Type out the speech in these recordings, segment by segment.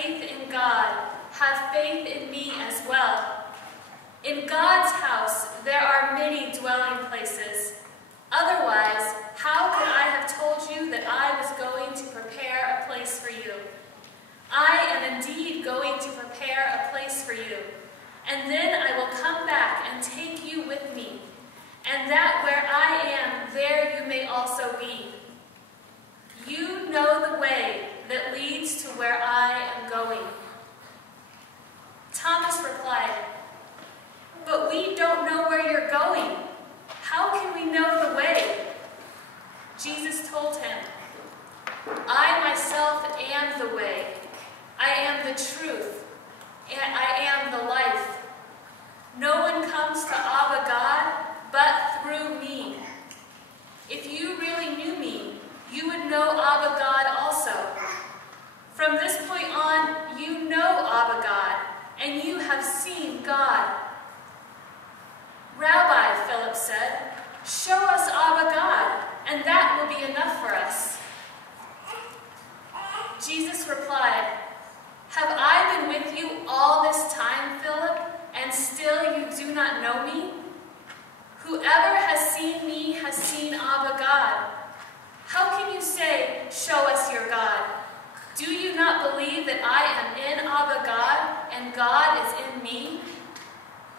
faith in God, have faith in me as well. In God's house there are many dwelling places. Otherwise, how could I have told you that I was going to prepare a place for you? I am indeed going to prepare a place for you, and then I will come back and take you with me, and that where I am, there you may also be. You know the way that leads to where I am going. Thomas replied, "But we don't know where you're going. How can we know the way?" Jesus told him, "I myself am the way. I am the truth, and I am the life. No one comes to Abba God but through me. If you really knew me, you would know Abba God also. From this point on, you know Abba God, and you have seen God." "Rabbi," Philip said, "show us Abba God, and that will be enough for us." Jesus replied, "Have I been with you all this time, Philip, and still you do not know me? Whoever has seen me has seen Abba God. How can you say, 'Show us your God'? Do you not believe that I am in Abba God, and God is in me?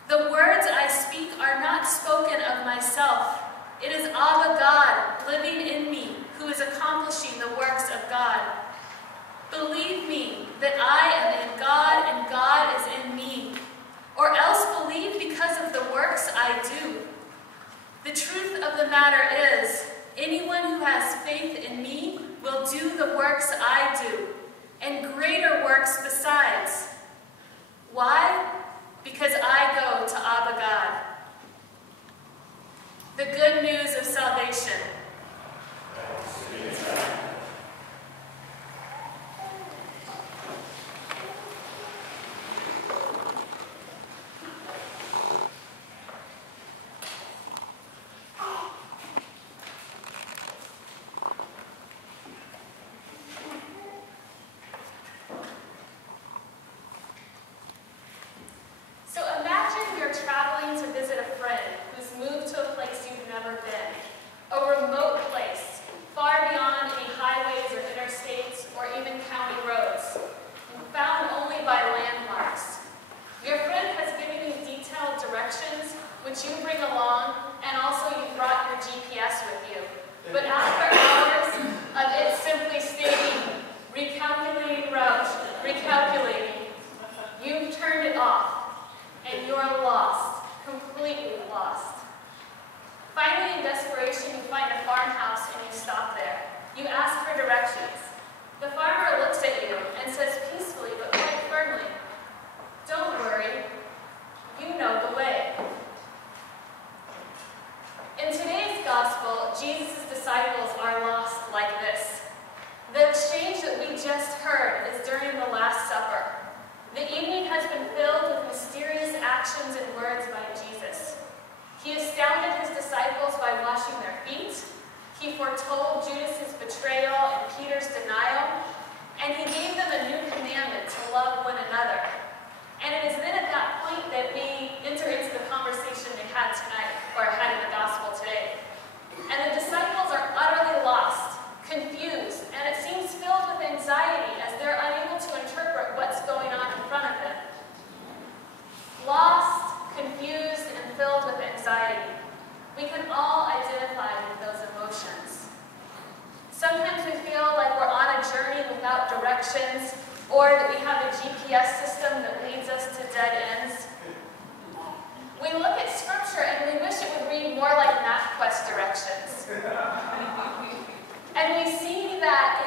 The words I speak are not spoken of myself. It is Abba God living in me, who is accomplishing the works of God. Believe me that I am in God and God is in me, or else believe because of the works I do. The truth of the matter is, anyone who has faith in me will do the works I do, and greater works besides. Why? Because I go to Abba God." The good news of salvation. So imagine you're traveling to visit a friend who's moved to a place you've never been, a remote place, far beyond any highways or interstates or even county roads, found only by landmarks. Your friend has given you detailed directions, which you bring along, and also you brought your GPS with you. But after hours of it simply stating, "Recalculating route, recalculating," you've turned it off. And you're lost, completely lost. Finally, in desperation, you find a farmhouse and you stop there. You ask for directions. The farmer looks at you and says peacefully but quite firmly, "Don't worry, you know the way." In today's gospel, Jesus' disciples are lost like this. The exchange that we just heard is during the Last Supper. The evening has been filled with mysterious actions and words by Jesus. He astounded his disciples by washing their feet. He foretold Judas' betrayal and Peter's denial. And he gave them a new commandment to love one another. And it is then at that point that we enter into the conversation they had tonight, or had in the gospel today. And the disciples are utterly lost, confused, and it seems filled with anxiety as they're unable to interpret what's going on in front of them. Lost, confused, and filled with anxiety. We can all identify with those emotions. Sometimes we feel like we're on a journey without directions, or that we have a GPS system that leads us to dead ends. We look at Scripture and we wish it would read more like MapQuest directions. And we see that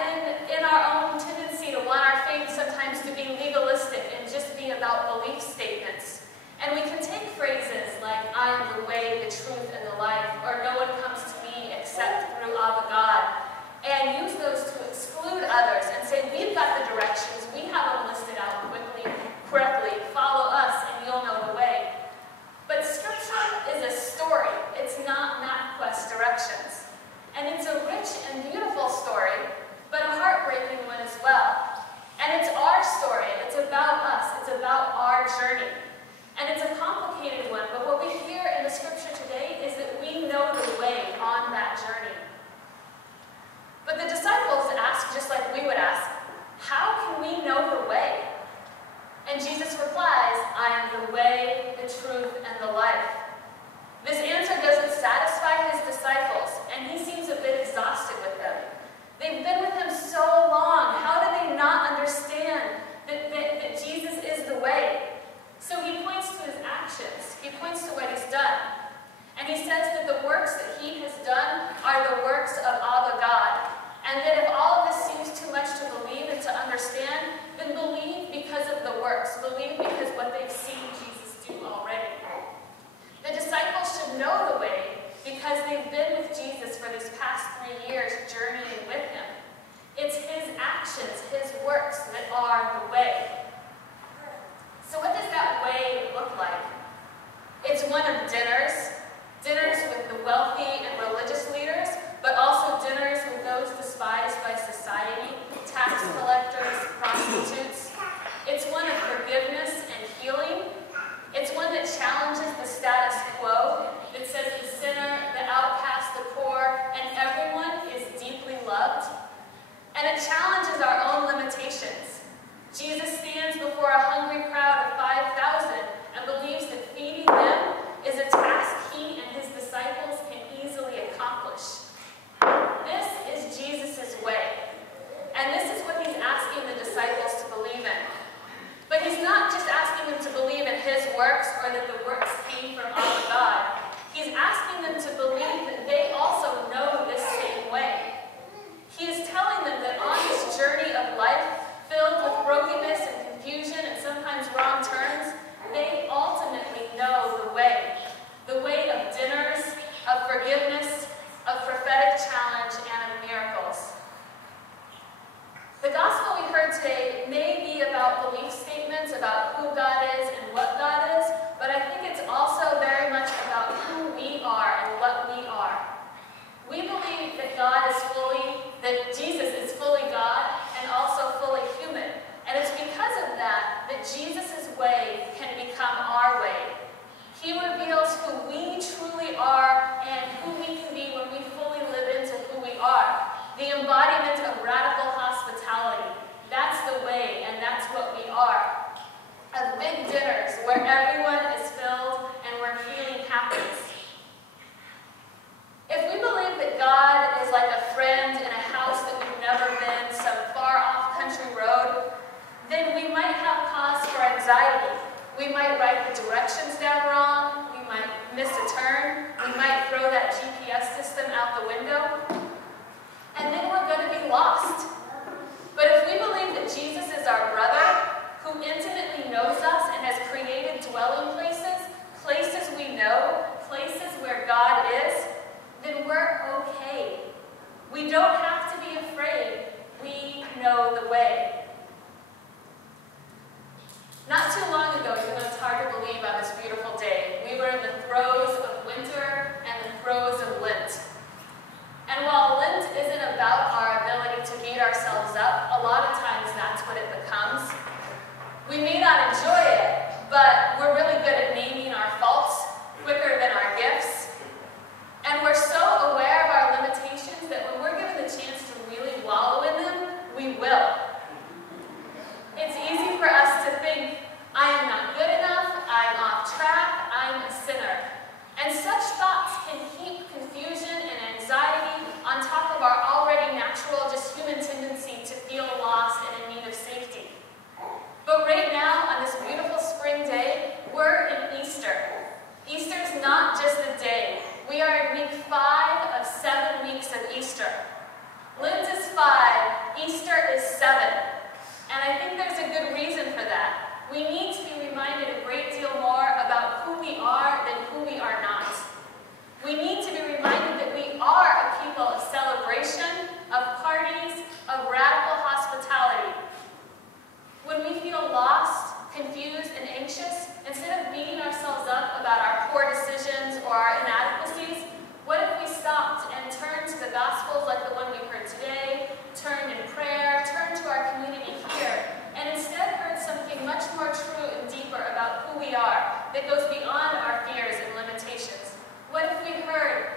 in our own tendency to want our faith sometimes to be legalistic and just be about belief statements. And we can take phrases like, "I am the way, the truth, and the life," or "No one comes to me except through Abba God," and use those to exclude others and say, "We've got the directions, we have them listed out correctly, follow us and you'll know the way." But Scripture is a story, it's not MapQuest directions. or that the works came from our God. He's asking them to believe that they also know this same way. He is telling them that on this journey of life, filled with brokenness and confusion and sometimes wrong turns, they ultimately know the way. The way of dinners, of forgiveness, of prophetic challenge, and of miracles. The gospel we heard today may be about belief statements about who God is and what God is, but I think it's also very much about who we are and what we are. We believe that that Jesus is fully God and also fully human. And it's because of that that Jesus' way can become our way. He reveals who we truly are and who we can be when we fully live into who we are. The embodiment of radical hospitality. That's the way, and that's what we are. Of big dinners where everyone is filled and we're feeling happiness. If we believe that God is like a friend in a house that we've never been, some far-off country road, then we might have cause for anxiety. We might write the directions down wrong. We might miss a turn. We might throw that GPS system out the window. And then we're going to be lost. But if we believe that Jesus is our brother, who intimately knows us and has created dwelling places, places we know, places where God is, then we're okay. We don't have to be afraid. We know the way. Not too long ago, even though it's hard to believe on this beautiful day, we were in the throes of winter and the throes of Lent. And while Lent isn't about our ability to beat ourselves up, a lot of times that's what it becomes. We may not enjoy it, but we're really good at naming our faults quicker than our gifts. And we're so aware of our limitations that when we're given the chance to really wallow in them, we will. It's easy for us to think, I am not good enough, I'm off track, I'm a sinner. And such thoughts can heap confusion and anxiety on top of our already natural, just human tendency to feel lost and in need of safety. But right now, on this beautiful spring day, we're in Easter. Easter's not just a day. We are in week 5 of 7 weeks of Easter. Lent is 5, Easter is 7. And I think there's a good reason for that. We need to be reminded a great deal more about who we are than who we are not. We need to be reminded that we are a people of celebration, of parties, of radical hospitality. When we feel lost, confused, and anxious, instead of beating ourselves up about our poor decisions or our inadequacies, what if we stopped and turned to the Gospels like the one we heard today, turned in prayer, turned to our community here, and instead heard something much more true and deeper about who we are that goes beyond our fears and limitations? What if we heard,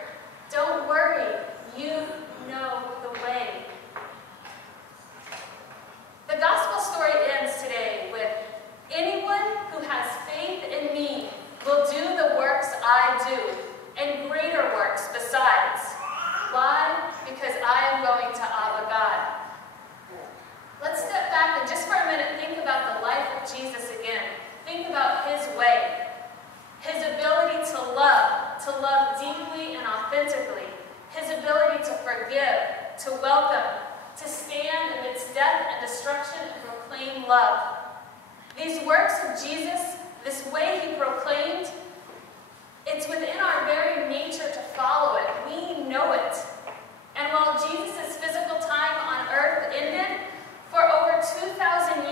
don't worry, you know the way. The Gospel story ends today with, anyone who has faith in me will do the works I do, and greater works besides. Why? Because I am going to Abba God. Let's step back and just for a minute think about the life of Jesus again. Think about his way. His ability to love deeply and authentically. His ability to forgive, to welcome, to stand amidst death and destruction and proclaim love. These works of Jesus, this way he proclaimed, it's within our very nature to follow it. We know it. And while Jesus' physical time on earth ended, for over 2,000